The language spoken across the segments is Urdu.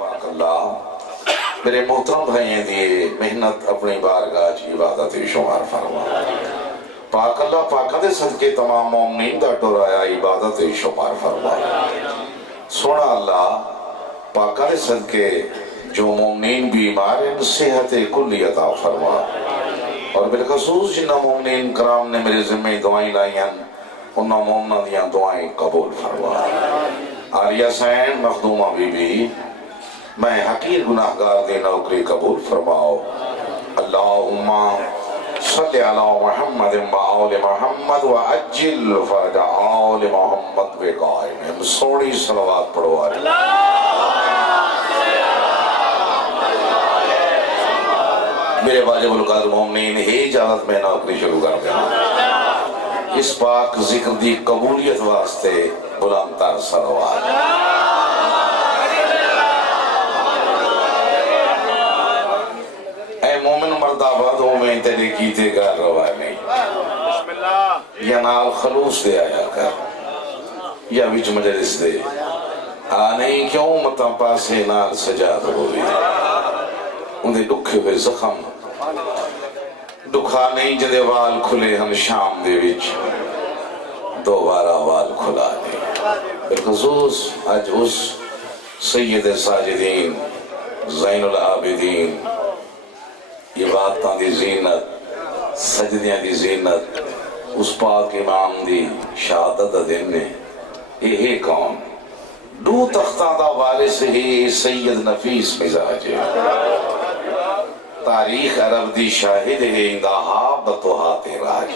پاک اللہ میرے محترم بھائییں دیے محنت اپنی بارگاہ کی عبادت شمار فرما پاک اللہ پاکہ دے صدقے تمام مومنین دا ٹورایا عبادت شمار فرما سونا اللہ پاکہ دے صدقے جو مومنین بیمار ہیں صحت کلی عطا فرما اور بالخصوص جنہ مومنین کرام نے میرے ذمہ دعائیں لائی ہیں انہا مومنہ دیاں دعائیں قبول فرما عالیہ سین مخدومہ بی بی میں حقیر گناہگار دے نوکری قبول فرماؤ اللہم صلی علی محمد و آل محمد و عجل فرج آل محمد بے قائم سوڑی صلوات پڑھو آلی میرے واجب القدر مومنین ہی اجازت میں نوکری شروع کر گیا اس پاک ذکر دی قبولیت واسطے بلند تر صلوات اے مومن مرد آبادوں میں تیرے کیتے گا روا نہیں یا نال خلوص دے آیا کر یا وچ مجلس دے آنے کیوں متا پاسے نال سجاد ہوئی انہیں دکھے ہوئے زخم دکھا نہیں جدے وال کھلے ہم شام دے وچ دوبارہ وال کھلا دے بالخصوص آج اس سید ساجدین زین العابدین عبادتاں دی زینت سجدیاں دی زینت اس پاک امام دی شہادت دن نے یہ کون دو تختہ دا وارث ہی سید نفیس مزاج تاریخ عرب دی شاہد ہے اندہا بطوحات راج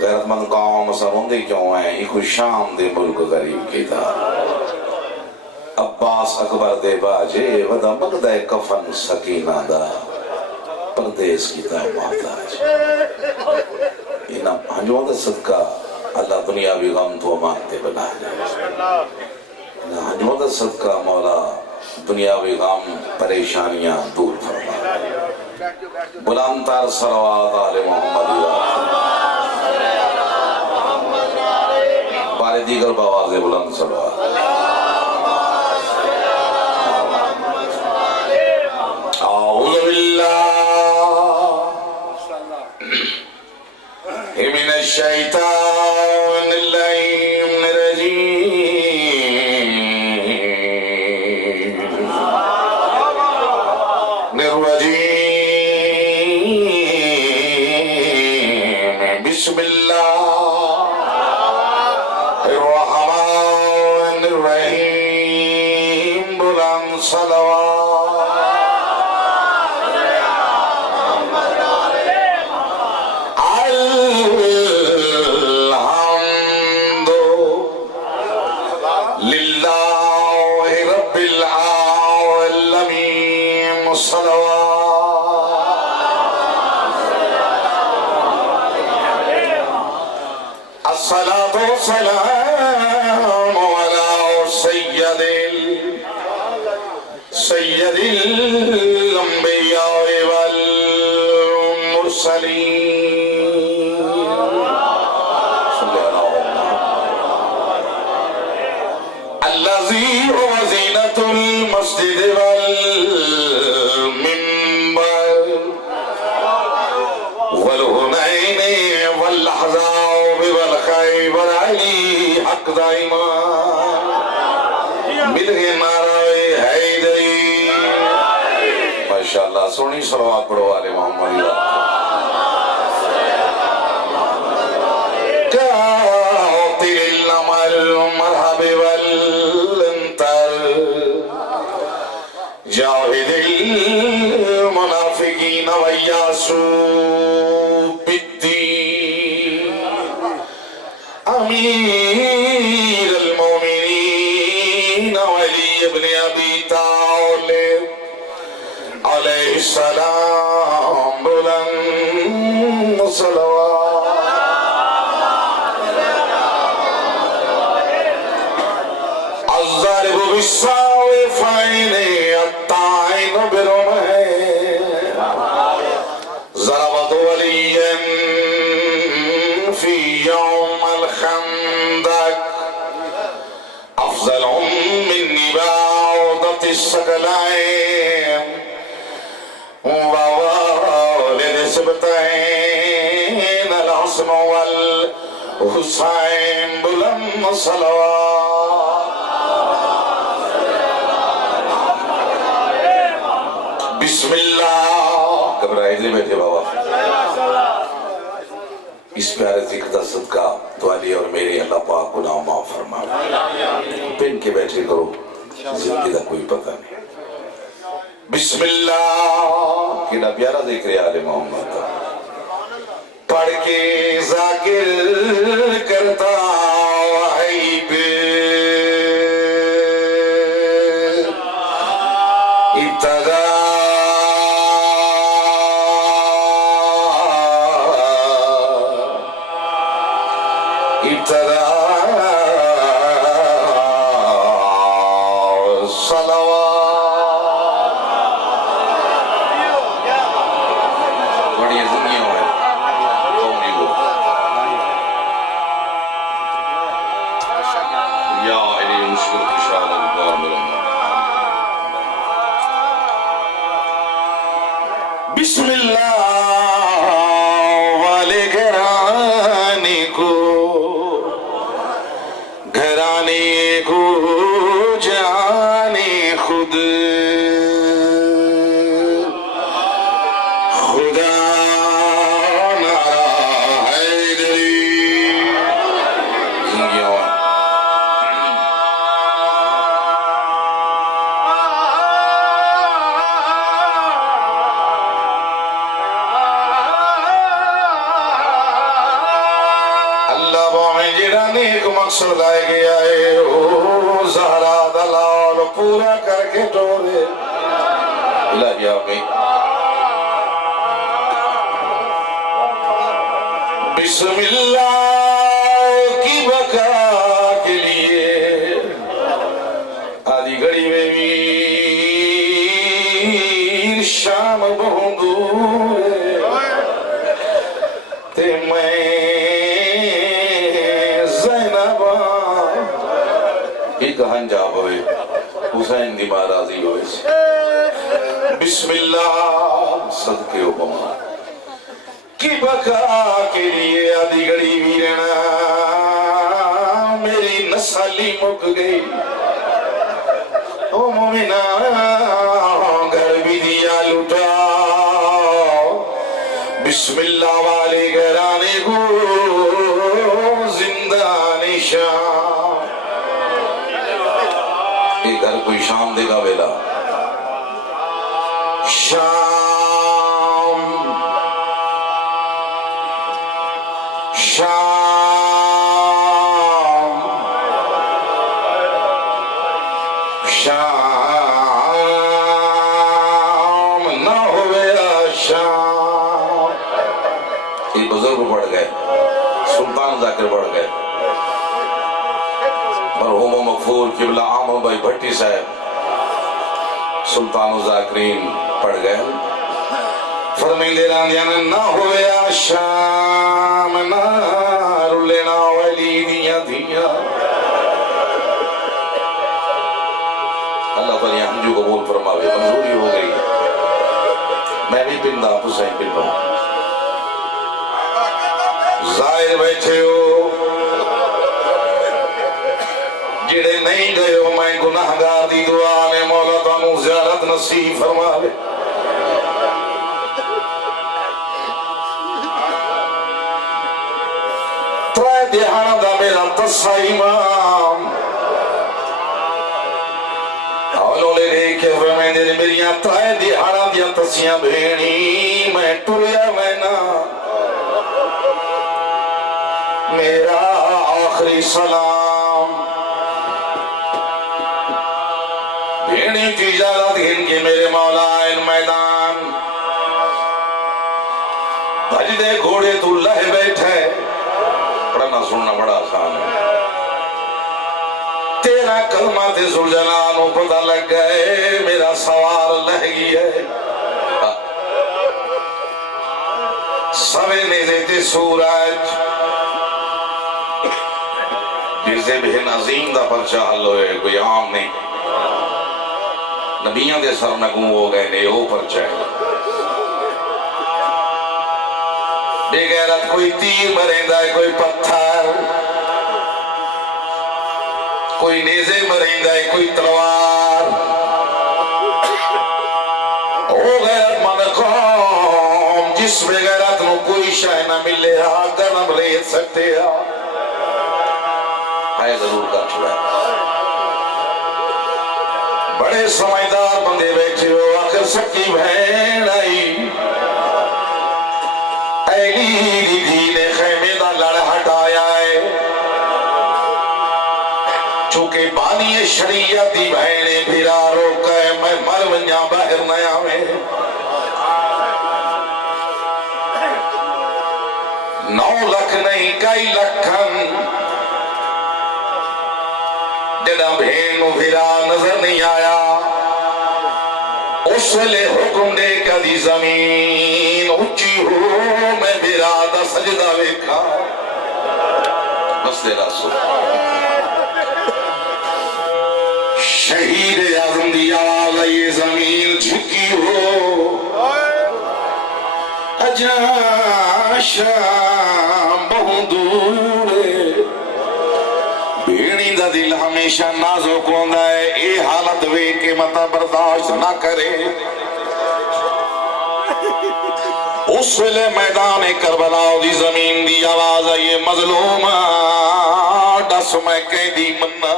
غیرت مند قوم سمندی کیوں ہیں ایک شام دے ملک غریب کی تھا عباس اکبر دے باجے ودا مقدہ کفن سکینہ دا پردیس کی تا محتاج انہاں ہنجوان دا صدقہ اللہ دنیاوی غم تو مانتے بنا جائے انہاں ہنجوان دا صدقہ مولا دنیاوی غم پریشانیاں دور فرما بلند تر صلوات آل محمد بارے دیگر باواز بلند صلوات اعوذ باللہ من الشیطان اللعین الرجیم بسم اللہ الرحمن الرحیم بلند صلوات السلام على سيد الأنبياء والمرسلين الذي هو زينة المسجد والمنبر والهنين والأحزاب والخيبر علي حق دائمان مل گئے نعرہ حیدری ماشاءاللہ سونی صلوات پڑھو آل محمد کاطر النمر مرحب والانتر جاہد المنافقین ویاسو بالدین امیر المومنین ولی ابن ابی طالب علیہ السلام بلند صلوات الضارب بالسوفین الطائن برمح ضربت ولیا فی یوم الخندق افضل من بعوضة الثقلين ووالد السبتين الحسن والحسين بلند صلوات بسم اللہ گھبرائے دے بیٹھے بابا اس پیارے ذکر دا صدقہ توالی اور میری اللہ پاک گناہ معاف فرما پن کے بیٹھے کرو زندگی دا کوئی پتہ نہیں بسم اللہ کیڑا پیارا ذکر آل محمد پڑھ کے ذاکر کرتا وحیب ابتدا بسم اللہ والے گھرانے کو جانے خود خدا نارا حیدری مقصد آئے گیا ہے او زہرا دلال پورا کر کے ٹورے الہی آمین بسم اللہ کی بقا کے لیے آدھی گھڑی میں ویر شام بہت دور تے میں کہاں جا ہوئے حسین دی مہارازی ہوئے بسم اللہ صدقے اوپما کی بقا کے لیے آدھی گھڑی ویرنا میری نسلی مک گئی او مومنہ گھر بھی دیا لٹا بسم اللہ والے گھرانے کو زندہ نشان گھر کوئی شام دے گا ویلا شام شام شام نہ ہوئے شام یہ بزرگ بڑھ گئے سلطان ذاکر بڑھ گئے مرحوم و مغفور قبلہ عام بھائی بھٹی صاحب سلطان و ذاکرین پڑھ گئے فرمائیں دے راندیانا نہ ہوئے آشام نہ رلینا ولی دیا دیا اللہ پر یہاں جو قبول فرماوے منظوری ہو گئی میں بھی پندہ حسین پندہ ظاہر بیٹھے ہو جڑے نہیں گئے ہو میں گناہگار دی دعا میں مولا تانوں زیارت نصیب فرما لے ترائے دہانا دا میرا تسا امام اولو لے گئے کہ میں نے میریاں ترائے دہانا دیا تسیاں بھینی میں ٹریا میں نا میرا آخری سلام بھینی کی اجازت گھن کے میرے مولا میدان بھج دے گھوڑے تو لہ بیٹھے پڑھنا سننا بڑا آسان ہے تیرا کلمہ تے زلجلانوں پتہ لگ گئے میرا سوار لہ گئی ہے سوے نیزے تے سورج جسے بہن عظیم دا پرچہ حل ہوئے کوئی عام نہیں نبیاں دے سر نگوں ہو گئے نے او پرچہ بے غیرت کوئی تیر مریندا ہے کوئی پتھر کوئی نیزے مریندا ہے کوئی تلوار او غیرت مند قوم جس بے غیرت نو کوئی شے نہ ملے قدم ریت سکتے ہے ضرور کر چھوڑا بڑے سمجھدار بندے بیٹھے ہو آخر سکی بہن آئی ایلی دی نے خیمے دا لڑ ہٹایا ہے چونکہ بانی شریعت دی بہنے بھیرا روکا ہے میں مر ونیا باہر نیا میں 9 لکھ نہیں کئی لکھن جڑا بہن نو بھیرا نظر نہیں آیا اس لئے حکم دے کدی زمین اچھی ہو میں بھیرا دا سجدہ ویکھا بس تیرا سو شہید اعظم دی آواز یہ زمین جھکی ہو اجا شام بہت دور بھیڑی دا دل ہمیشہ نازک ہوندا ہے اے حالت وے کے متا برداشت نہ کرے اس ویلے میدان کربلا دی زمین دی آواز آئیے مظلوم دس میں قیدی منا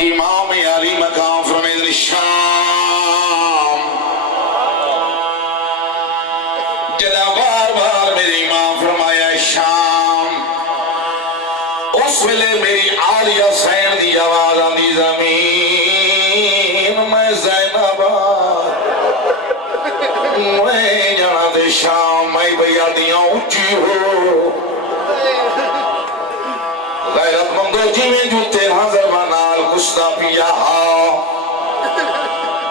امام علی مقام فرمائے شام جدا بار بار میرے امام فرمایا شام اس ویلے میری عالیہ سین دی آواز آندی زمین میں زینب میں جانا دے شام میں بھیا دیاں اچھی ہو غیرت مندو جی میں جوتے حضر بنال کشتا پیا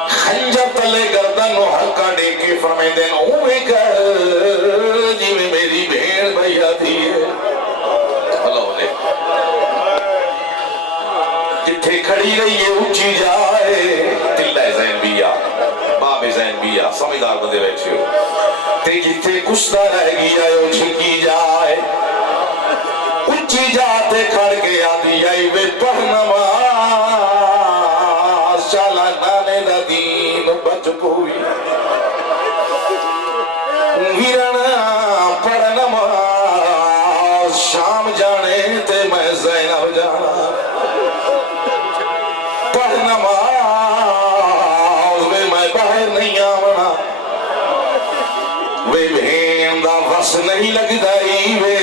خنجر تلے گردن و حلقہ دے کے فرمائے دین اوے کر جی میں میری بھیڑ بھیا دیئے اللہ علیہ جتھے کھڑی رہی ہے اچھی جائے تلہ زین بیا باب زین بیا سمجھدار بندے بیٹھے ہو تے جتھے کشتا رہ گیا ہے جھکی جائے اچھی جاتے کھڑ کے آدھی آئی بے پڑھ نماز چالا نانے دا دین بچ کوئی ویرنا پڑھ نماز شام جانے تے میں زینب جانا پڑھ نماز وے میں باہر نہیں آمنا وے بھین دا بس نہیں لگ دائی وے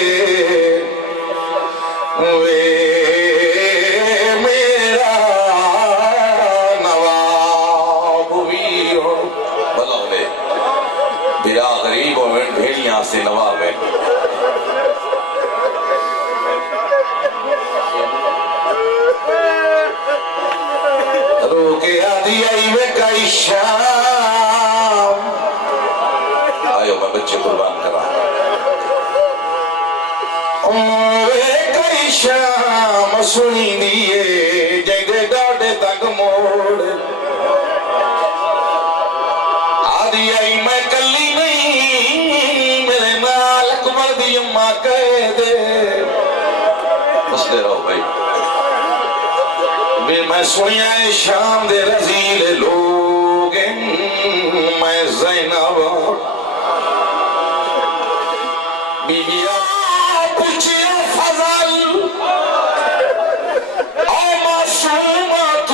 میرا نواب ویرو بھلا ہوئے بھیرا غریب اور بھیڑیاں سے نواب ہے روکے آدھی آئی وے کئی شام آئیو میں بچے قربان کرا شام سنی دیئے جیدے ڈاڑے تک موڑ آدھی آئی میں کلی نہیں میرے نال اکبر دی اماں کہہ دے بس دے رہو بھائی میں سنیا شام دے رزیل لوگ میں زینب بی بی پوچھے فضل او معصومت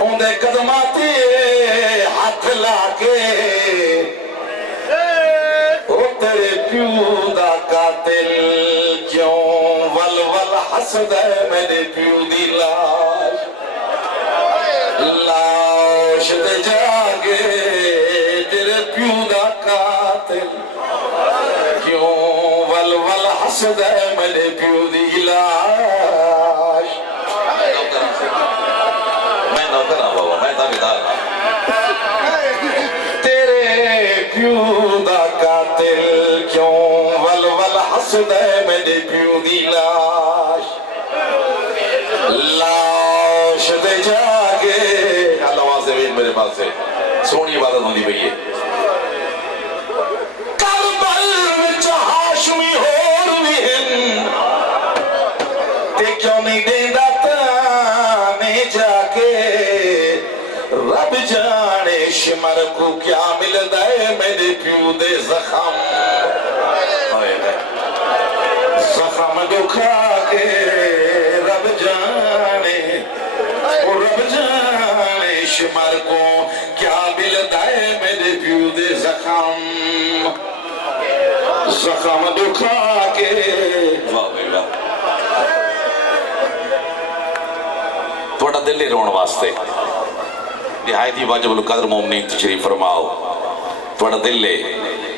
اندے قدماتے ہاتھ لاکے او تیرے پیو دا قاتل کیوں ول ول حسد ہے میرے پیو دی لاش لاش دے جاگے تیرے پیو دا قاتل کیوں ول ول حسد ہے میرے پیو دی لاش میں نوکرہ بابا میں تابدار تیرے پیو دا قاتل کیوں ول ول حسد ہے میرے پیو دی لاش لاش جاگے اللہ واسے وین میرے پاس سے سونی عبادت ہوندی پئی ہے کربل وچ ہاشمی ہور وی ہن تے کیوں نہیں دیندا تانے جا کے رب جانے شمر کو کیا ملدا ہے میرے پیو دے زخم زخم دکھا کے رب جانے شمر کو کیا ملدا ہے میرے پیو دے زخم زخم دکھا کے تھوڑا دل ہی رون واسطے نہایت واجب القدر مومنین تشریف فرماؤ تھوڑا دل لے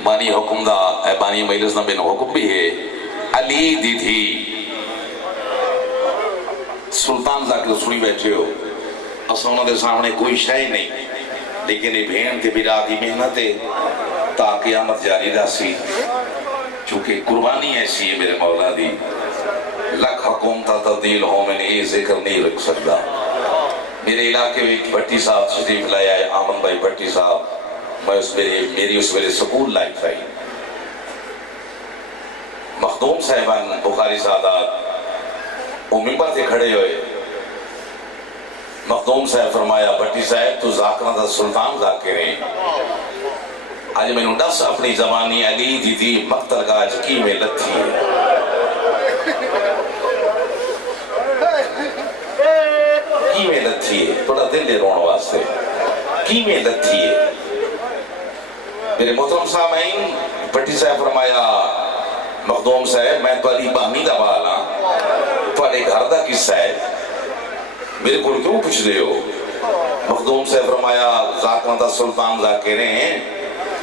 بانی حکم دا اے بانی مجلس نہ بین حکم بھی ہے علی دی تھی سلطان ذاکر سنی بیٹھے ہو اسانوں دے سامنے کوئی شے نہیں لیکن یہ بھین تے بیرا دی محنت ہے تا قیامت جاری راسی چونکہ قربانی ایسی ہے میرے مولا دی لکھ حکومتہ تبدیل ہو میں نے یہ ذکر نہیں رکھ سکتا میرے علاقے میں ایک بھٹی صاحب تشریف لائے آئے آمن بھائی بھٹی صاحب میری اس ویلے سکول لائف ہے مخدوم صاحبان بخاری سعادات وہ ممبر سے کھڑے ہوئے مخدوم صاحب فرمایا بھٹی صاحب تو ذاکرہ دا سلطان ذاکر ہیں آج میں نے ڈس اپنی زبانی علی دی دی مقتل کا جکی میں لتھی ہے کی میں لتھی ہے تھوڑا دل دے رون واسطے کی میں لتھی ہے میرے محترم سامعین بھٹی صاحب فرمایا مخدوم صاحب میں تو علی بامی دا والا تھوڑے گھر دا قصہ ہے میرے کو کیوں پوچھ رہے ہو مخدوم صاحب فرمایا ذاکرہ دا سلطان ذاکرے ہیں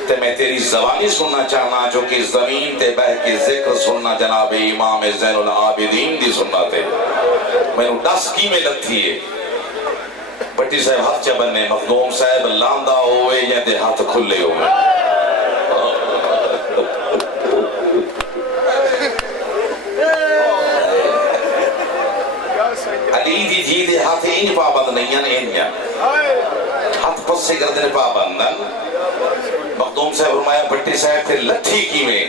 تے میں تیری زبانی سننا چاہنا جو کہ زمین تے بہ کے ذکر سننا جناب امام زین العابدین دی سننا تے میں نے ڈس کی میں لگتی ہے بھٹی صاحب ہاتھ چبنے مخدوم صاحب لاندہ ہوئے یا دے ہاتھ کھلے ہوئے علی دی جی دے ہاتھ این پابند نہیں ہیں ہاتھ پس سے گردن پابندن مخدوم صاحب فرمایا بھٹی صاحب پھر لتھی کی میں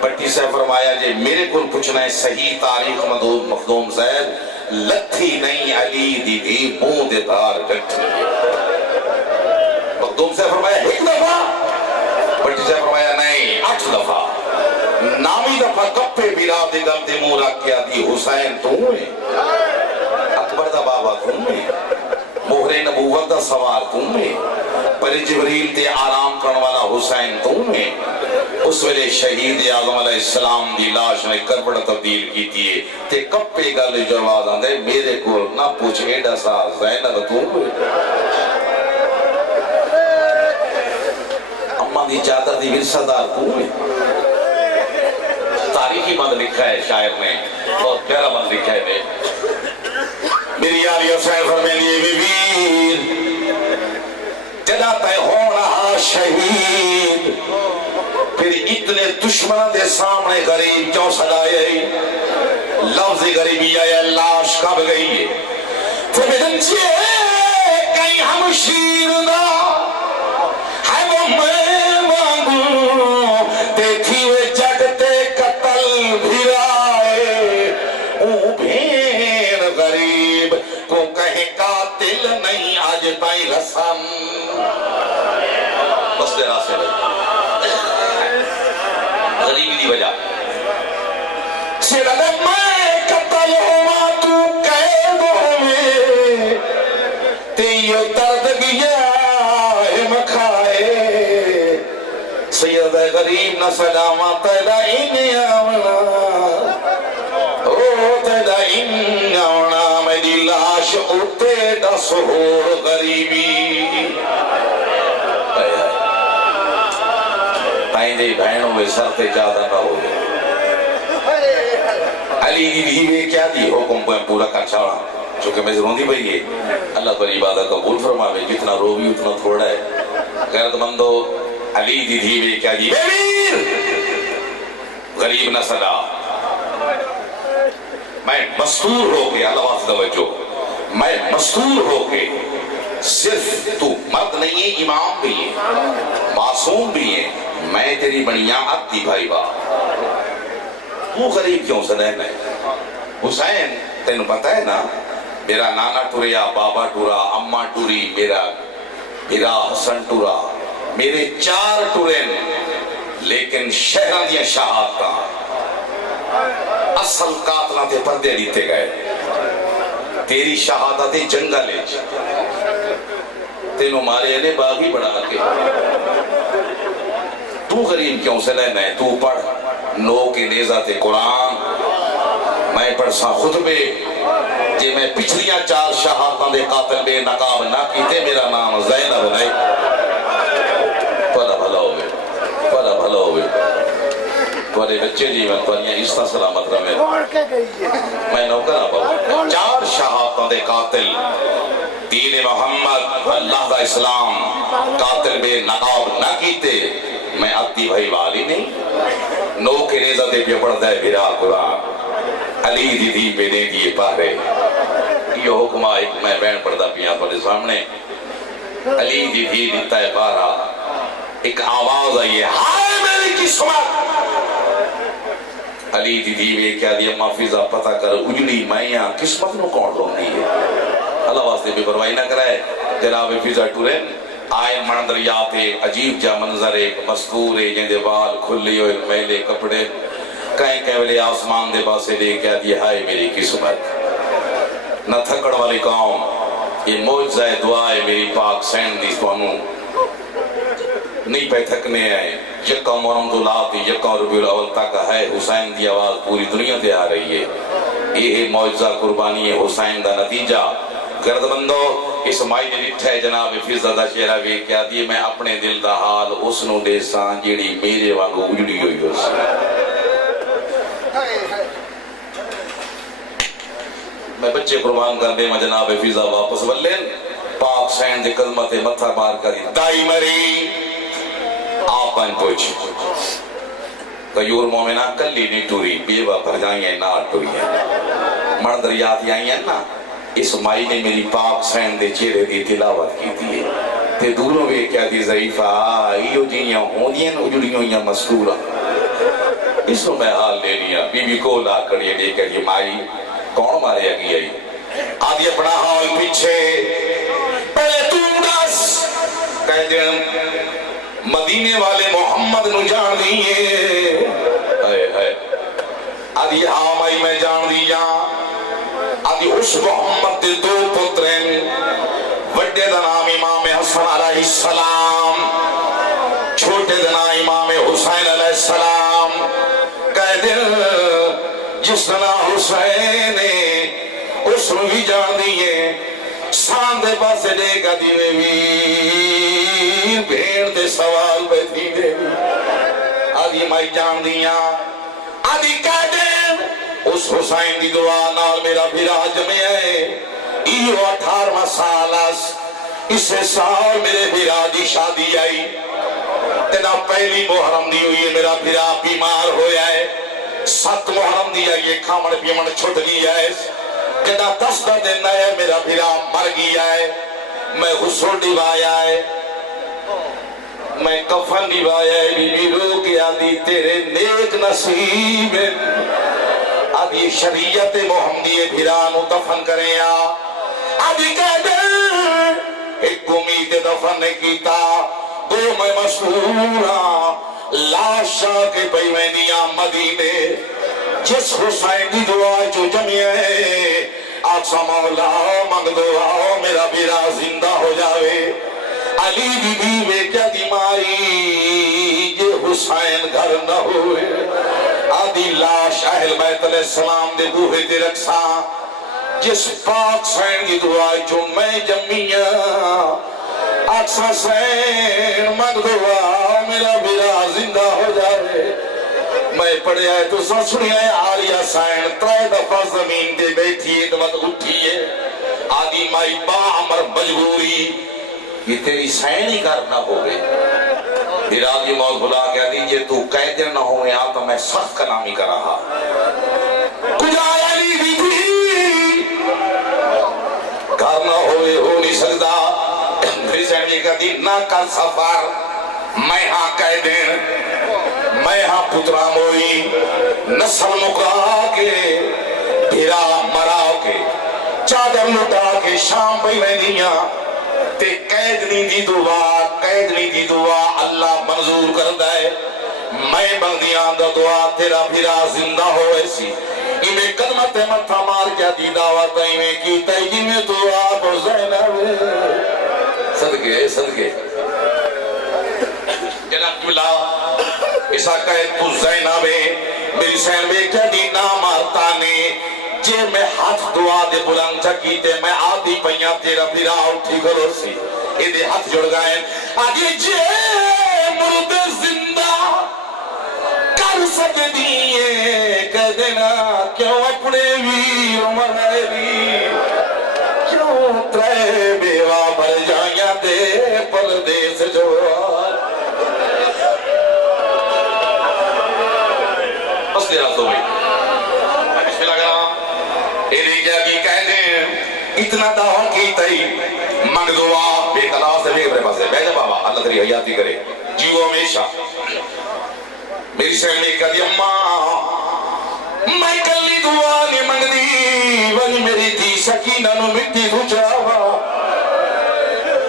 بھٹی صاحب فرمایا جے میرے کو پوچھنا ہے صحیح تاریخ مخدوم صاحب لتھی نہیں علی دی دی منہ دے دھار ڈٹھی مخدوم صاحب فرمایا ایک دفعہ بھٹی صاحب فرمایا نہیں 8 دفعہ نامی دفعہ کپے بیراب دے گم دے مورا کیا دی حسین تو ہوئے اکبر دا بابا تم میں مہر نبوت دا سوار تم میں پر جبریل تے آرام کرن والا حسین تم میں اس ویلے شہید اعظم علیہ السلام دی لاش نے کربڑ تبدیل کی تیے تے کپے گل جواز آندے میرے کو نہ پوچھ ایڈا سا زینب تم میں اماں دی چادر دی ورثہ دار تم میں تاریخی مند لکھا ہے شاعر نے بہت پیارا مند لکھا ہے میری یاری اور سیفر میں لیے ویر جلاتا ہے ہونا شہید پھر اتنے دشمنہ دے سامنے غریب کیوں سڑائے لفظ غریبی آیا لاش کب گئی ہے پھر جنچے کہیں ہم شیرنا ہے وہ میں مانگوں دیکھی ہوئے جگتے قتل بھرائے اون بھین غریب کو کہیں قاتل نہیں آج تائیں رسم بس دے راسے غریبی دی وجہ سیدہ میں قتل ہوا تو قید ہوئے تیو درد گیا ہم کھائے سیدہ غریب نہ سلامہ تیدہ انہیں آمنا او تیدہ انہیں آمنا میری لاش اٹھے دا سہور غریبی تائیں دے بہنوں میں سرتے جادہ نہ ہو گئے علی دی دیوے کیا دی حکم پورا کر چھاڑا چونکہ میں ضرور دی بھئی ہے اللہ پر عبادت قبول فرماوے جتنا روبی اتنا تھوڑا ہے غیرت مندو علی دی دیوے کیا دی بیر غریب نہ صدا میں مستور ہو گیا اللہ واسدہ وجہ میں مستور ہو کے صرف تو مرد نہیں ہے، امام بھی ہے، معصوم بھی ہے، میں تیری بنیاں عبدی بھائی با تو غریب کیوں سے رہنا ہے؟ حسین تینوں پتہ ہے نا میرا نانا ٹوریا، بابا ٹورا، اماں ٹوری، میرا بھیرا حسن ٹورا، میرے 4 ٹورے نے، لیکن شہران دیا شہادتاں اصل قاتلاں تے پردے دیتے گئے، تیری شہادت جنگل ہے، تینوں مارے نے باغی بڑھا کے، تو غریب کیوں سے لینا ہے؟ تو پڑھ نو کے نیزہ تے قرآن، میں پڑھ سا خطبے، جے میں پچھلیاں 4 شہادتاں دے قاتل بے نقاب نہ کیتے، میرا نام زینب نہیں، پڑھا بھلا ہوئے، پڑھا بھلا ہوئے، تمہارے بچے جیون تمہاریاں عزتاں سلامت رہے، میں نوکر آ پاؤں 4 شہادتاں دے قاتل، دین محمد اللہ دا اسلام قاتل بے نقاب نہ کیتے، میں عبدی بھائی والی نہیں، نو کے نیزہ دے پہ پڑھتا ہے بھیرا قرآن، علی دی دی پہ دے دیے پارے، یہ حکمہ ایک میں بین پڑھتا پیا پر سامنے، علی دی دی دیتا ہے پارا، ایک آواز آئی ہے ہائے میری قسمت، علی دی دی وے کیا دیا محفظہ پتہ کر اجڑی مائیاں قسمت نو کون لونی ہے، اللہ واسطے بے پرواہی نہ کرائے، جناب فضا ٹورین آئے مندریات عجیب جا منظر ایک مستور ہے، جن دے بال کھلی ہوئے میلے کپڑے، کہیں ویلے آسمان دے پاسے لے کیا دیا ہائے میری قسمت، نہ تھکڑ والی قوم، یہ معجزہ دعا ہے میری پاک سین دی سوانوں، نہیں پہ تھکنے آئے، یکا محرم تو لاتی، یکا ربیع الاول تک ہے، حسین دی آواز پوری دنیا دے آ رہی ہے، یہ معجزہ قربانی ہے حسین دا نتیجہ، گرد بندو اس مائی نے لٹھا ہے جناب فضا دا شیرہ بھی کیا دیئے، میں اپنے دل دا حال اس نو دے سان جیڑی میرے وانگو اجڑی ہوئی ہو سی، میں بچے قربان کر دے میں جناب فضا واپس بلین، پاک سین دے قدمت متھا مار کر دی دائی مری آپن پوچھ، قیور مومنہ کلی نہیں ٹوری، بیوہ پر جائیں ہیں نار ٹوری ہیں، مردریات آئی ہیں نا، اس مائی نے میری پاک سین دے چہرے دی تلاوت کی دی تے دوروں بھی کیا دی ضعیفہ ایو جیاں ہوندیاں اجڑیوں یا مستورہ، اس کو میں حال لے لیا، بی بی کو لا کر یہ دیکھ کر یہ مائی کون مارے گی آئی، آدھی اپنا حال پیچھے پہلے تو دس کہہ دیں مدینے والے محمد نو جان دیئے، آدھی ہاں مائی میں جان دیا، آدھی اس محمد دے 2 پترین، وڈے دا نام امام حسن علیہ السلام، چھوٹے دا نام امام حسین علیہ السلام، کہہ دل جس دا نام حسین اس نے بھی جان دیئے، سان دے پاسے دے کا دیوے ویر بھیڑ دے سوال پہ تھی دے، آدھی مائی جان دیا، آدھی کہہ دل اس حسین دی دعا نال میرا بھیرا جمع ہے، ایو 18 سالس اسے سال میرے بھیرا دی شادی آئی، تینا پہلی محرم دی ہوئی ہے میرا بھیرا بیمار ہویا ہے، 7 محرم دی آئی ہے کھامڑ پیمڑ چھوٹ گیا ہے، تینا 10 دن ہے میرا بھیرا مر گیا ہے، میں غسل ڈیوایا ہے، میں کفن ڈیوایا ہے، بی بی رو کے آدھی تیرے نیک نصیب ہے، آدھی شریعت محمدی بھیرانو دفن کریں آدھی کہہ دے ایک امید دفن نے کیتا، 2 میں مشہورا لاشا کے پیوینیاں مدینے، جس حسین دی دعا جو جمعی ہے، آقا مولا منگ دعا میرا بھیرا زندہ ہو جاوے، علی دی دیوے کیا دی مائی یہ حسین گھر نہ ہوئے، آدھی لاش اہل بیت علیہ السلام دے بوہے دے رکھسا، جس پاک سین کی دعا جو میں جمعیاں، آقا سین منگ دعا میرا بھیرا زندہ ہو جاوے، میں پڑھے آئے تو سنسنی آئے آلیہ سین 3 دفعہ زمین دے بیٹھی ایک وقت اٹھیے، آدھی مائی با عمر مجبوری، یہ تیری سین ہی کرنا ہو گئے، پھر آدھی موت بلا کہہ دیجئے تو قیدر نہ ہو یہاں تو میں سخت کلامی کر رہا، کجا علی بھی تھی سفر نہ ہوئے ہو نہیں سکتا پھر سینڈی کہتی نہ کر سفر میں ہاں کہہ دین میں ہاں پترا موئی نسل مکا کے بھیرا مرا کے چادر لٹا کے شام پہ میں دیا تے قیدنی دی دعا اللہ منظور کر دائے میں بندیاں دا دعا تیرا بھیرا زندہ ہو ایسی میں قدمت متھا مار کیا دی دعوت میں کی تیجی میں دعا کو زینب صدقے جناب بلا ایسا کہے تو زینب میری سین میں کیا دی نام آرتانے جے میں ہاتھ دعا دے بلند چکیتے میں آدھی پہیاں تیرا بھیرا اٹھی کرو سی یہ دے ہاتھ جڑ گئے آگے جے مرد زندہ کر سکے دیئے کہہ دینا کیوں اپنے ویر مہری کیوں ترے بیوہ بھر جائیں دے پردیس جو بس دے رہا تو بھئی بسم اللہ کرام ایرے کیا کی کہہ دیں اتنا دعویٰ کی تئی منگ دعا بے کلاس سے بے پاس ہے بیٹھے بابا اللہ تری حیاتی کرے جیو ہمیشہ میری سہن میں کہا دی اماں میں کلی دعا نہیں منگ دی ولی میری دی سکینہ نو مٹی تو جاوا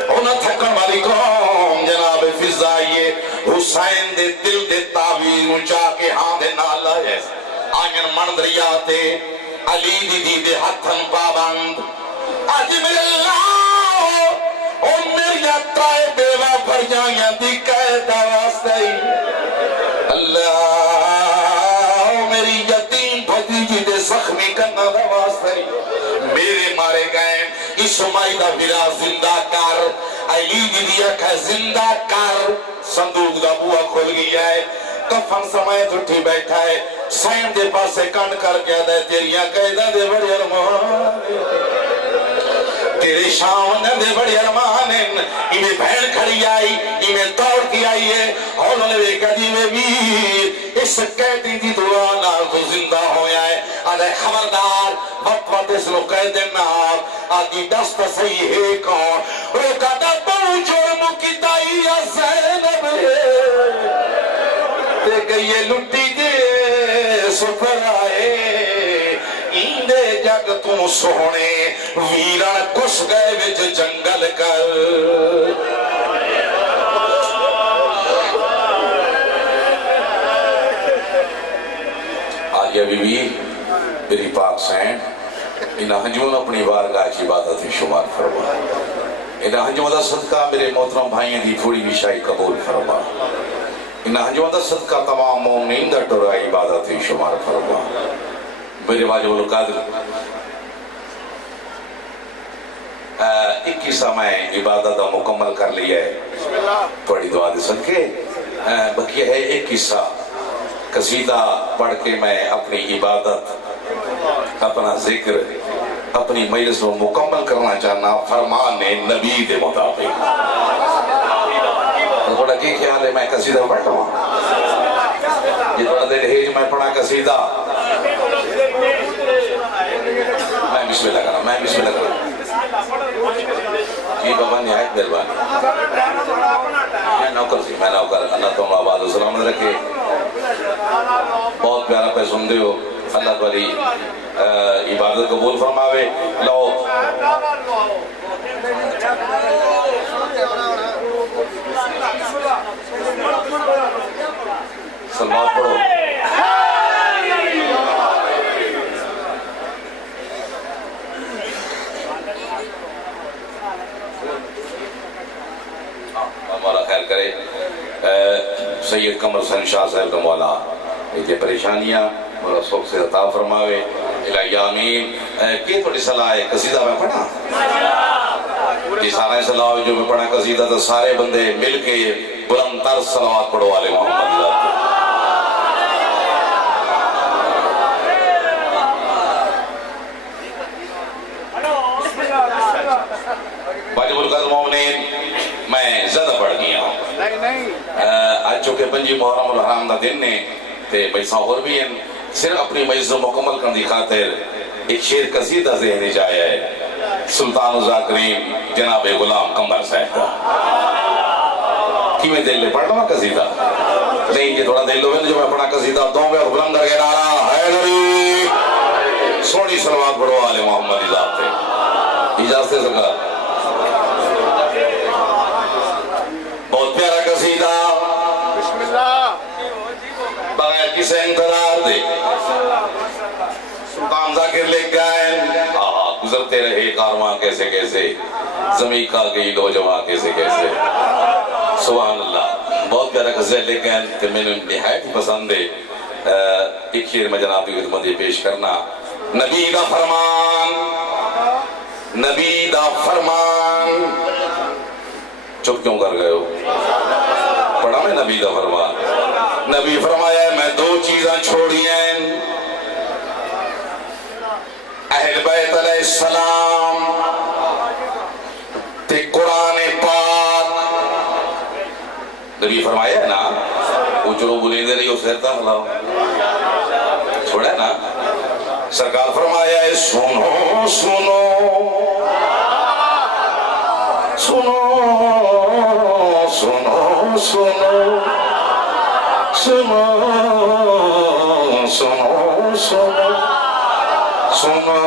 انہاں تھکن والی قوم جناب فضائیے حسین دے دل دے تعویل اونچا کے ہاں دے نالا ہے آئین من دریاتے علی دی دی دے ہتھن پابند آج میرے اللہ اور میری اترائے بیوہ بھر جائیں دی قیدہ واسطائی اللہ میری یتیم بھتیجی دے زخمی کرنا دا واسطائی میرے مارے گئے اس مائدہ بھیرا زندہ کر علی دی دیا کہ زندہ کر صندوق دا بوا کھول گیا ہے کفن سمایت اٹھی بیٹھا ہے سین دے پاسے کنڈ کر کے دے تیریاں قیدہ دے بڑی ارمان تیرے شام دے بڑی ارمان انہیں بہن کھڑی آئی انہیں دوڑ کی آئی ہے اور انہوں نے کہا دی میں بھی اس قیدی دی دعا نال تو زندہ ہویا ہے آدھے خبردار وقت اس لوگ قید نال آدھی دست صحیح ہے کون روکا دا بہو جرم کی دائی یا زینب تے گئیے لٹی دے سفر آئے ایندے جگ تم سونے ویران کس گئے وچ جنگل کر آلیہ بی بی میری پاک سین انہاں ہنجون اپنی بارگاہ کی عبادت شمار فرما انہاں ہنجون دا صدقہ میرے محترم بھائیں دی پوری وشائی قبول فرما انہاں ہنجون دا صدقہ تمام مومنین دا ٹرائی عبادت شمار فرما میرے واجب القادر 21 میں عبادت مکمل کر لیا ہے بڑی دعا دے صدقے بقیہ ہے ایک قصہ قصیدہ پڑھ کے میں اپنی عبادت اپنا ذکر اپنی مجلس کو مکمل کرنا چاہنا فرمان نبی دے مطابق تھوڑا کی خیال ہے میں قصیدہ پڑھتا ہوں یہ تھوڑا دیر ہے میں پڑھا قصیدہ میں بسم اللہ کرا جی بابا نہایت مہربانی میں نوکر اللہ تم آباد و سلامت رکھے بہت پیارا پہ سن ہو اللہ والی عبادت قبول فرماوے لو سلمان پڑھو مولا خیر کرے سید قمر حسین شاہ صاحب کا مولا یہ پریشانیاں مولا سوک سے عطا فرماوے الہی آمین کی تھوڑی صلاح ہے قصیدہ میں پڑھا جی سارے صلاح جو میں پڑھا قصیدہ تو سارے بندے مل کے بلند تر صلوات پڑھو والے محمد اللہ واجب القدر مومنین میں زیادہ پڑھ گیا ہوں آج چونکہ پنجی محرم الحرام دا دن نے تے بیسا اور بھی ہیں صرف اپنی مجلس مکمل کرنے خاطر ایک شیر قصیدہ ذہن جایا ہے سلطان الذاکرین جناب غلام قمر صاحب کا کی میں دل لے پڑھ لوں قصیدہ نہیں یہ تھوڑا دل لو جو میں اپنا قصیدہ دوں گا بلند کر کے نعرہ حیدری سونی صلوات پڑھو آل محمد اجازت ہے سرکار بہت پیارا قصیدہ بسم اللہ بغیر کسی انتظار دے سلطان ذاکر لے گئے گزرتے رہے کارواں کیسے کیسے زمین کا گئی نوجوان کیسے کیسے سبحان اللہ بہت پیارا قصیدہ لے گئے کہ میں نے نہایت پسند ہے ایک شعر میں جناب کی خدمت پیش کرنا نبی دا فرمان نبی دا فرمان چپ کیوں کر گئے ہو پڑھا میں نبی دا فرمان نبی فرمایا ہے میں دو چیزاں چھوڑی ہیں اہل بیت علیہ السلام تے قرآن پاک نبی فرمایا ہے نا وہ جو بلے دے رہی ہو سہرتا ہلاؤ چھوڑا ہے نا سرکار فرمایا ہے سنو سنو سنو سنو سنو سنو سنو سنو سنو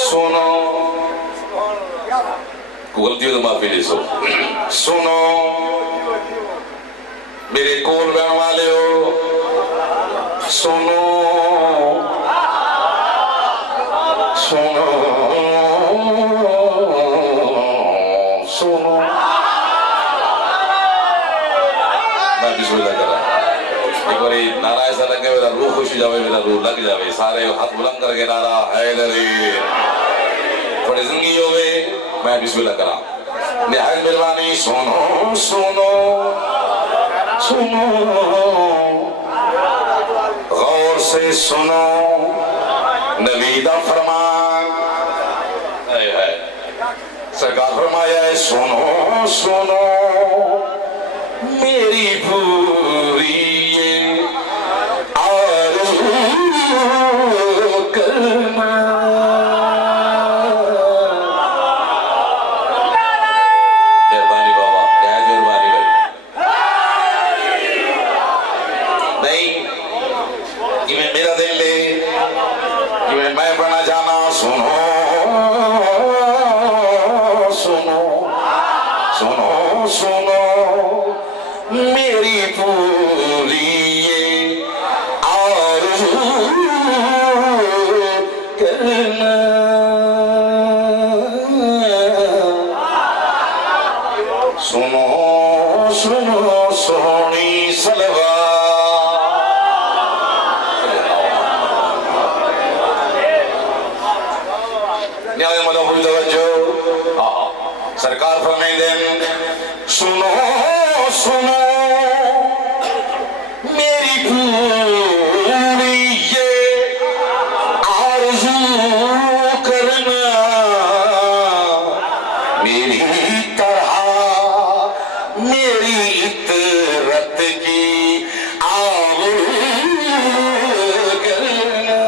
سنو کو غلطی ہو تو معافی لے سو سنو میرے کول بہن والے ہو سنو سنو سنو میں بسم اللہ کر رہا ایک بار نعرہ ایسا لگے میرا روح خوش جاوے میرا روح لگ جاوے سارے ہاتھ بلند کر کے نعرہ حیدری تھوڑی زندگی ہوئے میں بسم اللہ کر رہا نہایت مہربانی سنو سنو سنو غور سے سنو نبی دا فرمان سرکار فرمایا ہے سنو سنو میری پوری آرزو کرنا مہربانی بابا کیا ہے مہربانی بھائی نہیں کہ میرا دل لے کہ میں بنا جانا سنو سنو سنو سنو میری پوری آرزو کرنا سنو سنو سونی صلوات نیاز ملو ہوئی توجہ سرکار فرمائیں دیں سنو سنو میری پوری یہ آرزو کرنا میری طرح میری عطرت کی آرزو کرنا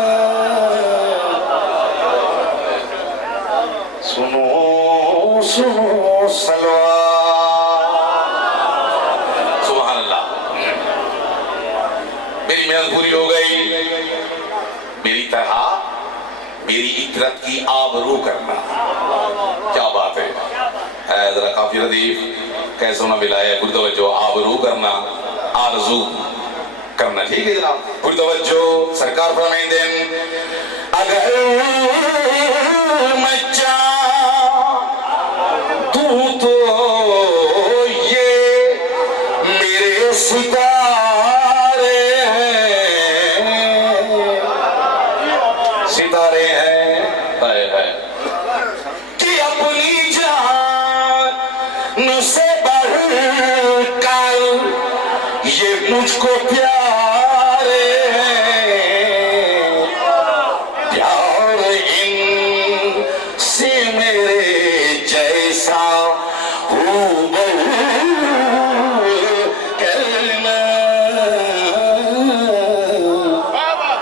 سنو سنو سلوات سبحان اللہ میری محنت پوری ہو گئی میری طرح میری عطرت کی آبرو کرنا کیا بات ہے ذرا کافی ردیف کیسے نہ ملا ہے پوری توجہ آبرو کرنا آرزو کرنا ٹھیک ہے جناب پوری توجہ سرکار فرمائیں دیں اگر مچا تو یہ میرے ستارے ستارے ہیں کہ اپنی جان سے بڑھ کر یہ مجھ کو پیارے پیار ان سے میرے جیسا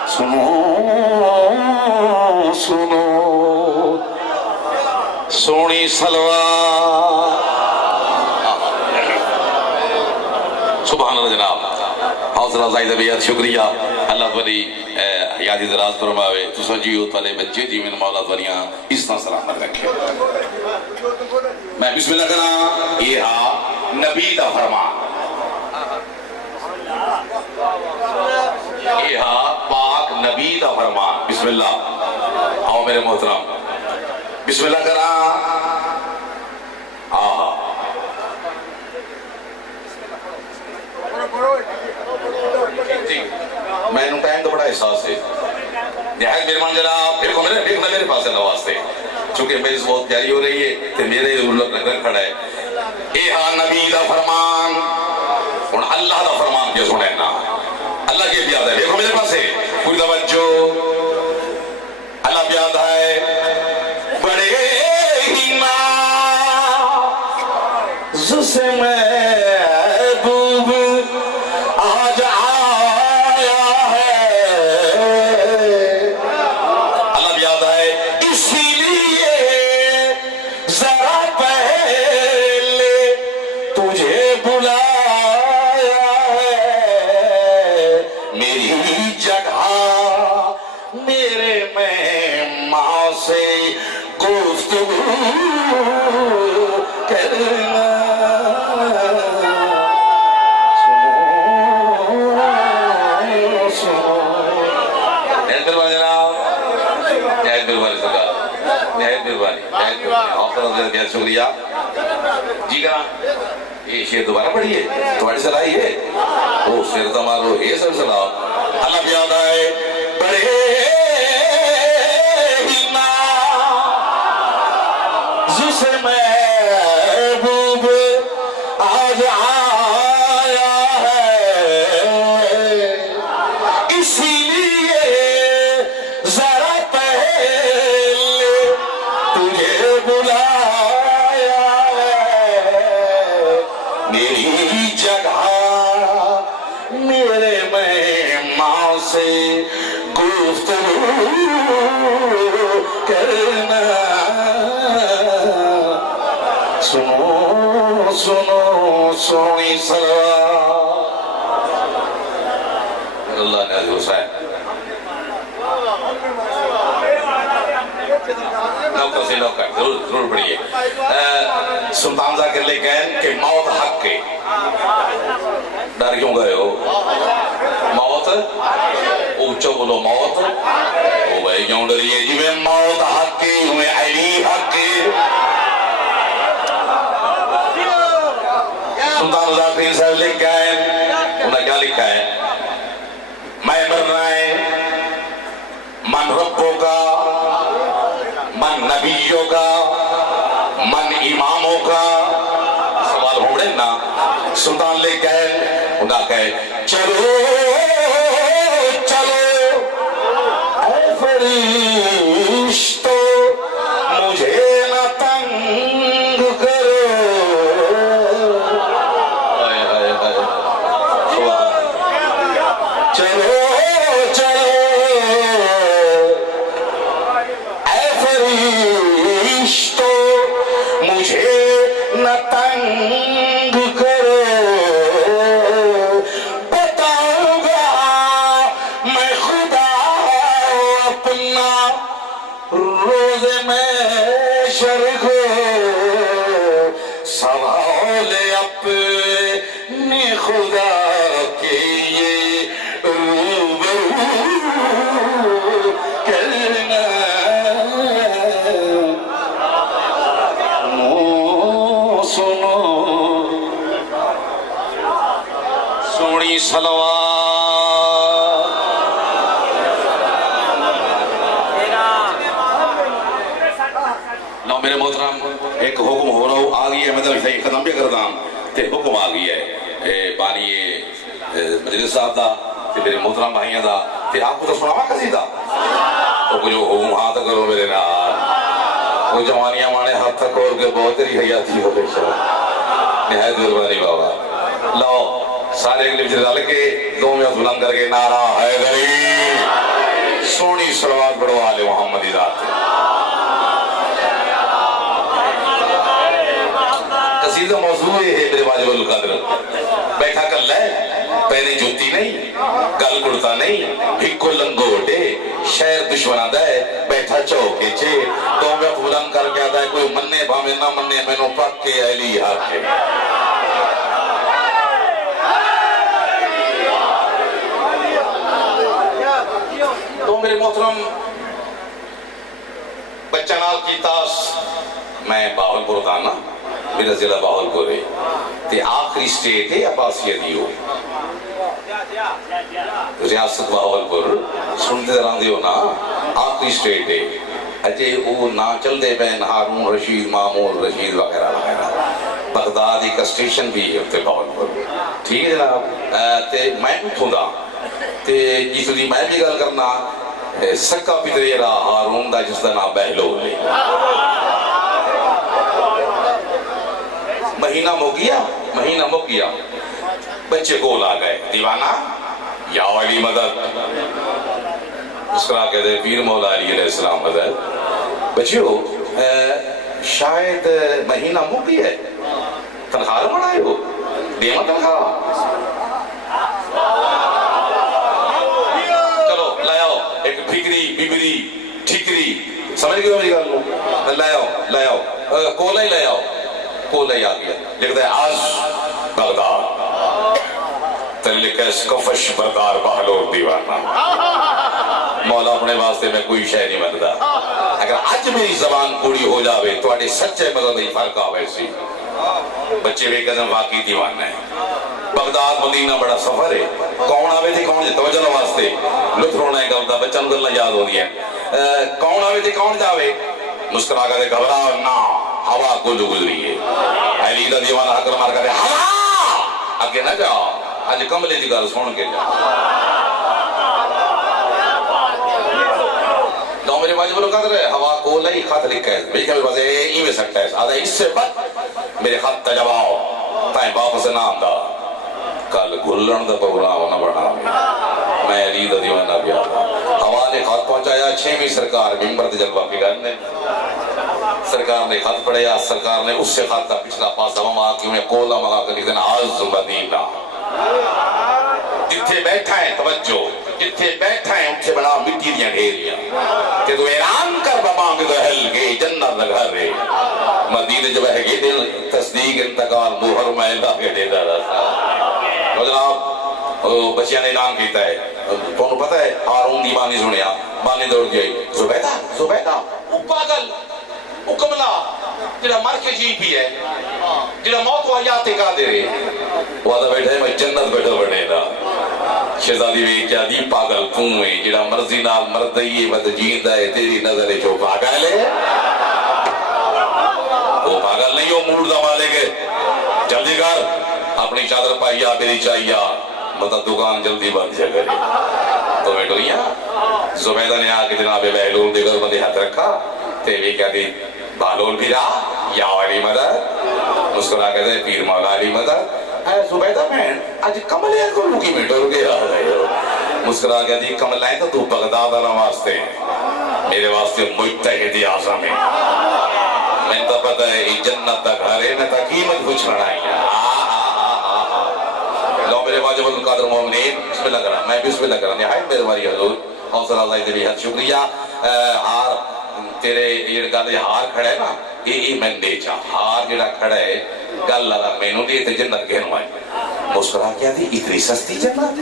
سنو سنو سونی سلوار. سبحان اللہ جناب. حوصلہ افزائی طبیعت شکریہ. اللہ تعالی یادی دراز فرماوے. تو سجیو تلے بچے جی من مولا تعالیٰ اس طرح سلامت رکھے. میں بسم اللہ کرنا. یہ ہاں نبی دا فرمان. یہ ہاں پاک نبی دا فرمان. بسم اللہ. آؤ میرے محترم بسم اللہ کرنا. آہا میں انہوں ٹائم تو بڑا احساس ہے. نہایت مہربان جناب. دیکھو میرے پاس ہے نواستے چونکہ میری بہت پیاری ہو رہی ہے تو میرے نظر کھڑا ہے. اے ہاں نبی دا فرمان. اور اللہ دا فرمان کیا سنیں نا. اللہ کے بیاد ہے. دیکھو میرے پاس ہے کوئی توجہ. اللہ بیاد ہے. بڑے ہی ناز سے محبوب آج آیا ہے. اللہ بیاد ہے. اسی لیے ذرا پہلے تجھے بلایا ہے. میری جگہ میرے مہماں سے گفتگو کرنا. شکریہ جی کا. یہ شیر دوبارہ پڑھیے. تمہاری صلاحی ہے وہ شیر تمہارو یہ سب صلاح. اللہ بیاد آئے. بڑے ہی ناز سے محبوب آج آیا ہے. اسی لیے ذرا پہلے تجھے بلایا ہے. میری جگہ میرے مہماں سے گفتگو کرنا. سنو سنو سونی سلوار. اللہ نے حضور صاحب ضرور پڑھیے. سلطان ذاکر لے گئے کہ موت حق کے. ڈر کیوں گئے ہو؟ موت اونچا بولو. موت او بھائی کیوں ڈریے جی. میں موت حق کے ہوئے علی حق کے. سلطان ذاکر صاحب لے گئے. انہوں نے کیا لکھا ہے؟ میں مرنا ہے من ربوں کا من نبیوں کا من اماموں کا. سوال ہو رہے نا. سلطان لے گئے. انہوں نے کہے چلو چلو اے فرشتو مجھے نہ تنگ کرو. چلو چلو اے فرشتو مجھے نہ تنگ کرو. بتاؤں گا میں خدا اپنا روز محشر کو. سوال اپنے خدا کے یہ روبرو کرنا. سنو سونی سلوار. لو میرے محترم ایک حکم ہو رہا ہوں. آ گئی ہے. مطلب ایک قدم بھی کردام تے حکم آ گئی ہے. بانی مجلس صاحب دا تے میرے محترم بھائیاں دا تے آپ کو تو سناوا قصیدہ. تو کچھ حکم ہاتھ کرو میرے نال. وہ جوانیاں مانے ہاتھ تک اور کے بہت تیری حیاتی ہو بے شک. نہایت مہربانی بابا. لو سارے اگلے بچے ڈال کے دو میں بلند کر کے نعرہ حیدری. سونی صلوات پڑھو آل محمد ذات. موضوع ہے میرے واجب القدر بیٹھا کر لے پہنے جوتی نہیں گل کڑتا نہیں ہکو لنگوٹے شہر دشمنہ دے بیٹھا چوکے چھے تو میں بلند کر کے آدھا ہے کوئی مننے بھامے نہ مننے میں نو پاک کے علی حق کے تو میرے محترم بچہ نال کی تاس میں باولپور دانا میرا ضلع باولپور ہے تے آخری سٹیٹ ہے عباسیہ دیو ریاست باولپور سنتے دران دیو نا آخری سٹیٹ ہے اجے وہ نا چل دے بین ہارون رشید معمول رشید وغیرہ وغیرہ بغداد ایک اسٹیشن بھی ہے باولپور ٹھیک ہے جناب تے میں اٹھوں دا تے جس لیے میں بھی گل کرنا سکا پترے را ہارون دا جس دا نام بہلول ہے مہینہ مو گیا بچے گول آ گئے دیوانہ یا علی مدد مسکرا کے دے پیر مولا علی علیہ السلام مدد بچیو شاید مہینہ مو گیا ہے تنخواہ بڑھائے ہو دیما تنخواہ چلو لائیو ایک ٹھیکری بیبری ٹھیکری سمجھ گئے میری گل لائیو کولا ہی لائیو کولا ہی آ گیا لکھتا ہے آج بغداد تل لکھا ہے اسکفش بردار بہلول دیوانہ مولا اپنے واسطے میں کوئی شے نہیں بنتا اگر آج میری زبان کوڑی ہو جاوے تو آٹے سچے مدد نہیں فرق آوے سی بچے بے قدم واقعی دیوانہ ہے بغداد مدینہ بڑا سفر ہے کون آوے تھی کون توجہ واسطے لطف رونا ہے گلتا بچہ نگلنا یاد ہو دیا کون آوے تھی کون جاوے مسکرا کر دے گھبرا نا ہوا گلو گزری ہے علی دا دیوانہ حکر مار کر دے ہوا آگے نہ جاؤ آج کملے دی گل سن کے جاؤ تو میرے واجب لوگ کہتے رہے ہوا کو لئی خط لکھا ہے بھئی کہ میرے پاس ای میں سکتا ہے آدھا اس سے بد میرے خط تجواؤ تائیں واپس نام دا کل گلن دا پروگرام نہ بڑھا میں علی دا دیوانہ بھی آتا ہوا نے خط پہنچایا 6ویں سرکار ممبر تے جلوہ کی گھرنے سرکار نے خط پڑھیا سرکار نے اس سے خط کا پچھلا پاسا مما کی انہیں کولا مگا کر لکھتے ہیں عز مدینہ جتھے بیٹھا ہے توجہ جتھے بیٹھا ہے ان سے بڑا مٹی دیا ڈھیریا کہ تو اعلان کر بابا میں تو ہل گئے جنت لگا رہے مدینہ جب ہے گئے دل تصدیق انتقال مہر محلہ کے ڈیدہ رہا تو جناب بچیاں نے اعلان کیتا ہے تو انہوں پتہ ہے ہارون دی بانی سنیا بانی دوڑ گئی زبیدہ وہ پاگل وہ کملا جڑا مر کے جی بھی ہے جڑا موت و حیات کا دے رہے وہ آدھا بیٹھا ہے میں جنت بیٹھا بڑھے دا شہزادی بھی کیا دی پاگل کون ہے جڑا مرضی نال مردئی بد جیندہ ہے تیری نظر جو پاگل ہے وہ پاگل نہیں ہو موڑ دا مالک ہے جلدی کر اپنی چادر پائیا میری چاہیا مطلب دکان جلدی بند جا کرے تو بیٹھو یہاں زبیدہ نے آ کے جناب بہلول دے کر مدے ہاتھ رکھا تیوی کیا دی بہلول بھی رہا یا علی مدد مسکرا کے دے پیر مولا علی مدد اے زبیدہ بہن آج کملے کو لکی میں ڈر گیا مسکرا کے دی کملائیں تو بغداد والا واسطے میرے واسطے مجتہد اعظم ہے میں تو پتہ ہے جنت تک گھرے میں تا قیمت کچھ بڑھائی لو میرے واجب القادر مومنین بسم اللہ کرنا میں بسم اللہ کرنا نہایت میرے باری حضور حوصلہ اللہ دے بھی حد شکریہ ہار تیرے یہ گل ہار کھڑا ہے نا یہ میں دے چاہ ہار جڑا کھڑا ہے گل لگا میں نو دے تے جنت کہنو آئی مسکرا کیا دی اتنی سستی جنت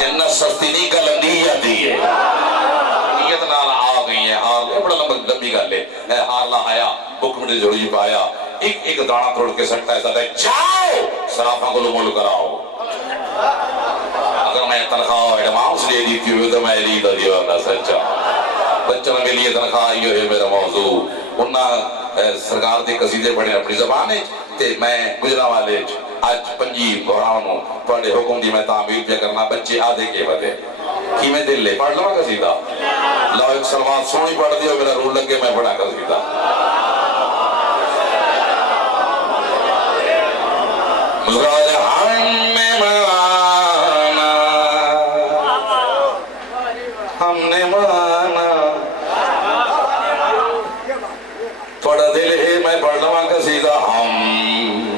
جنت سستی نہیں گل نیت دی ہے نیت نال آ گئی ہے ہار بڑا لمبی گل ہے ہار لا آیا بک میں جڑی پایا ایک دانا توڑ کے سکتا ہے ساتھ ہے جاؤ سرافہ کو لمول کراؤ اگر میں تنخواہ ایڈوانس لے دیتی ہوئی تو میں علی دا دیوانا سچا بچوں کے لیے تنخواہ یہ ہے میرا موضوع انہاں سرکار دے قصیدے پڑھے اپنی زبان ہے تے میں گجرا والے آج پنجی بہرانوں پڑھے حکم دی میں تعمیر پہ کرنا بچے آدھے کے بدے کی میں دل لے پڑھ لوں قصیدہ لاؤ ایک سلمان سونی پڑھ دیو میرا رول لگے میں پڑھا قصیدہ ہم نے مانا تھوڑا دل ہے میں پڑھ لوں قصیدہ ہم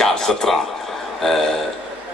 4-17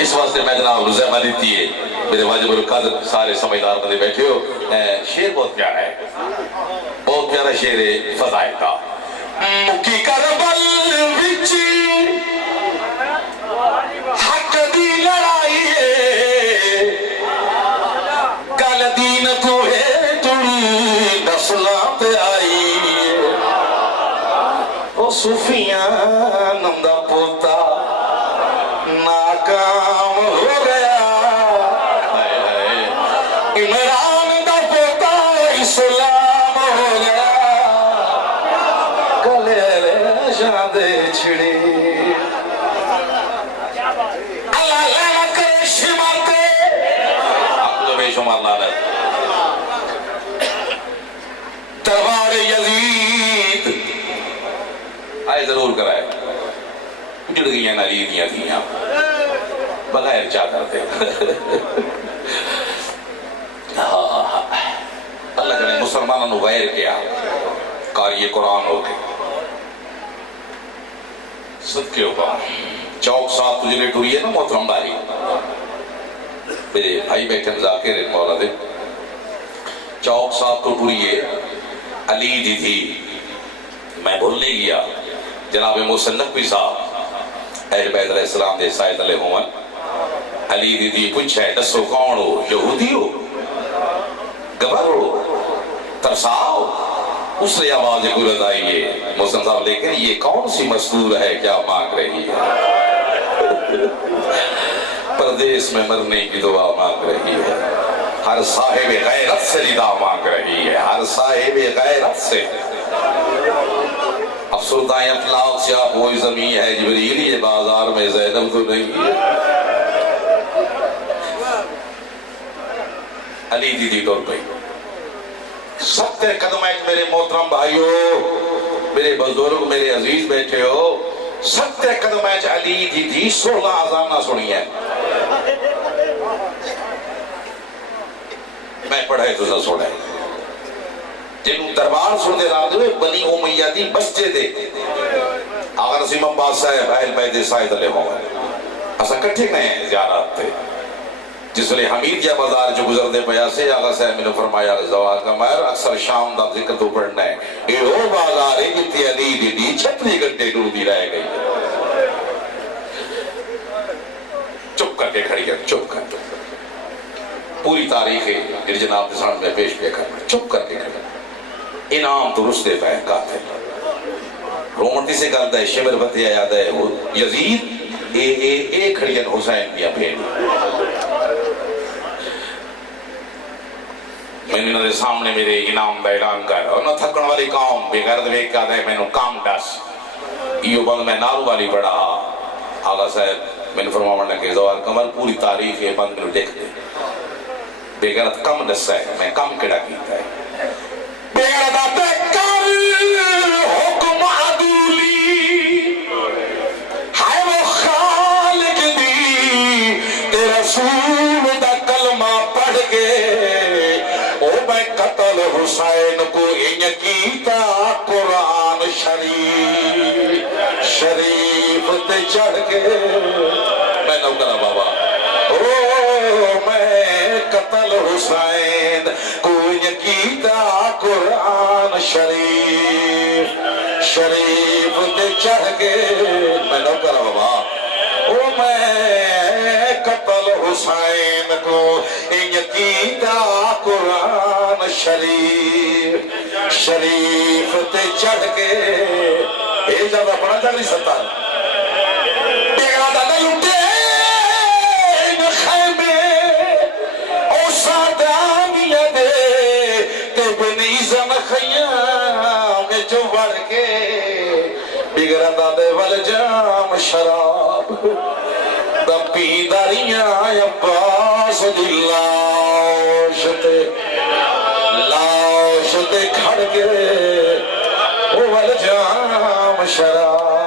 اس واسطے میں جناب رضا دیتی ہے میرے واجب القدر سارے سمجھدار بندے بیٹھے ہو شعر بہت پیارا ہے بہت پیارا شعر ہے فضائل کا مکی کربل وچ حق دی لڑائی ہے کل دین کو ہے تڑی نسلاں پہ آئی ہے او صوفیاں نمدہ پوتا ناکام ہو گیا عمران دا پوتا اسلام ہو گیا گلے لے جاندے چھڑی اللہ لینا کرے شمارتے آپ تو بے شمار لانت دربار یزید آئے ضرور کرائے جڑ گئیاں نالیدیاں تھیاں بغیر چاہ کرتے اللہ کرے مسلمانوں نے غیر کیا قاری قرآن ہو کے صدقے ہوگا چوک صاحب تجھے لے ٹوری ہے نا محترم بھائی میرے بھائی بیٹھے مذاکر ہیں مولا دے چوک صاحب تو ٹوری ہے علی دی تھی میں بھولنے گیا جناب محسن نقوی صاحب اہل بیت علیہ السلام دے سائد علیہ ہوں علی دی دی پوچھا ہے دسو کون ہو یہودی ہو گبر ہو ترساؤ اس نے آواز گرد آئی ہے محسن صاحب لیکن یہ کون سی مستور ہے کیا مانگ رہی ہے پردیس میں مرنے کی دعا مانگ رہی ہے ہر صاحب غیرت سے ندا مانگ رہی ہے ہر صاحب غیرت سے افسردہ افلاق سے آپ وہی زمین ہے جبریل یہ بازار میں زینب تو نہیں ہے علی دیدی طور پہ سخت قدم ہے میرے محترم بھائیو میرے بزرگ میرے عزیز بیٹھے ہو سخت قدم ہے علی دیدی 16 آزان نہ سنی ہے میں پڑھائے تو نہ سنے جنہوں دربار سن دے رہا دے بنی امیہ دی بچے دے آغا نسیم عباس صاحب اہل بیت سائد علیہ ہوں اسا کٹھے گئے ہیں زیارات تے جس لئے حمید یا بازار جو گزر دے پیا سے آغا صاحب میں نے فرمایا زواد کا مہر اکثر شام دا ذکر تو پڑھنا ہے اے وہ بازار ہے جتی علی دی دی 36 گھنٹے دور دی رہ گئی چپ کر کے کھڑی کر چپ کر پوری تاریخ ہے جن جناب دسان میں پیش پہ کرنا چپ کر کے کھڑی انعام تو رشدے پہ قاتل رومنٹی سے کہتا ہے شمر بطی آیاد ہے وہ یزید اے کھڑیاں حسین دیا پھیڑ میں نے انہوں سامنے میرے انعام دا اعلان کر اور نہ تھکن والی قوم بے غرد بے کہتا ہے میں نے کام ڈس یہ بند میں نارو والی بڑا آغا صاحب میں نے فرمایا کہ زوال کمر پوری تاریخ ہے بند میں دیکھ دے بے غرد کم ڈس ہے میں کم کڑا کیتا ہے بے غرد کر حکم عدولی ہے وہ خالق دی تے رسول دا کلمہ پڑھ کے او میں قتل حسین کو ان کیتا قرآن شریف تے چڑھ کے میں نو کرا بابا او میں قتل حسین کو ان کیتا قرآن شریف تے چڑھ کے میں نو کرا بابا او میں قتل حسین کو ان کیتا قرآن شریف تے چڑھ کے اے زیادہ پڑھا جالی ستار بیگادہ نہ لٹے ان خیمے او سادانیہ دے تے بنیزم خیام جو بڑھ کے بگردہ دے والجام شراب دم پیداریاں عباس دلاش تے کھڑ کے وہ والجام شراب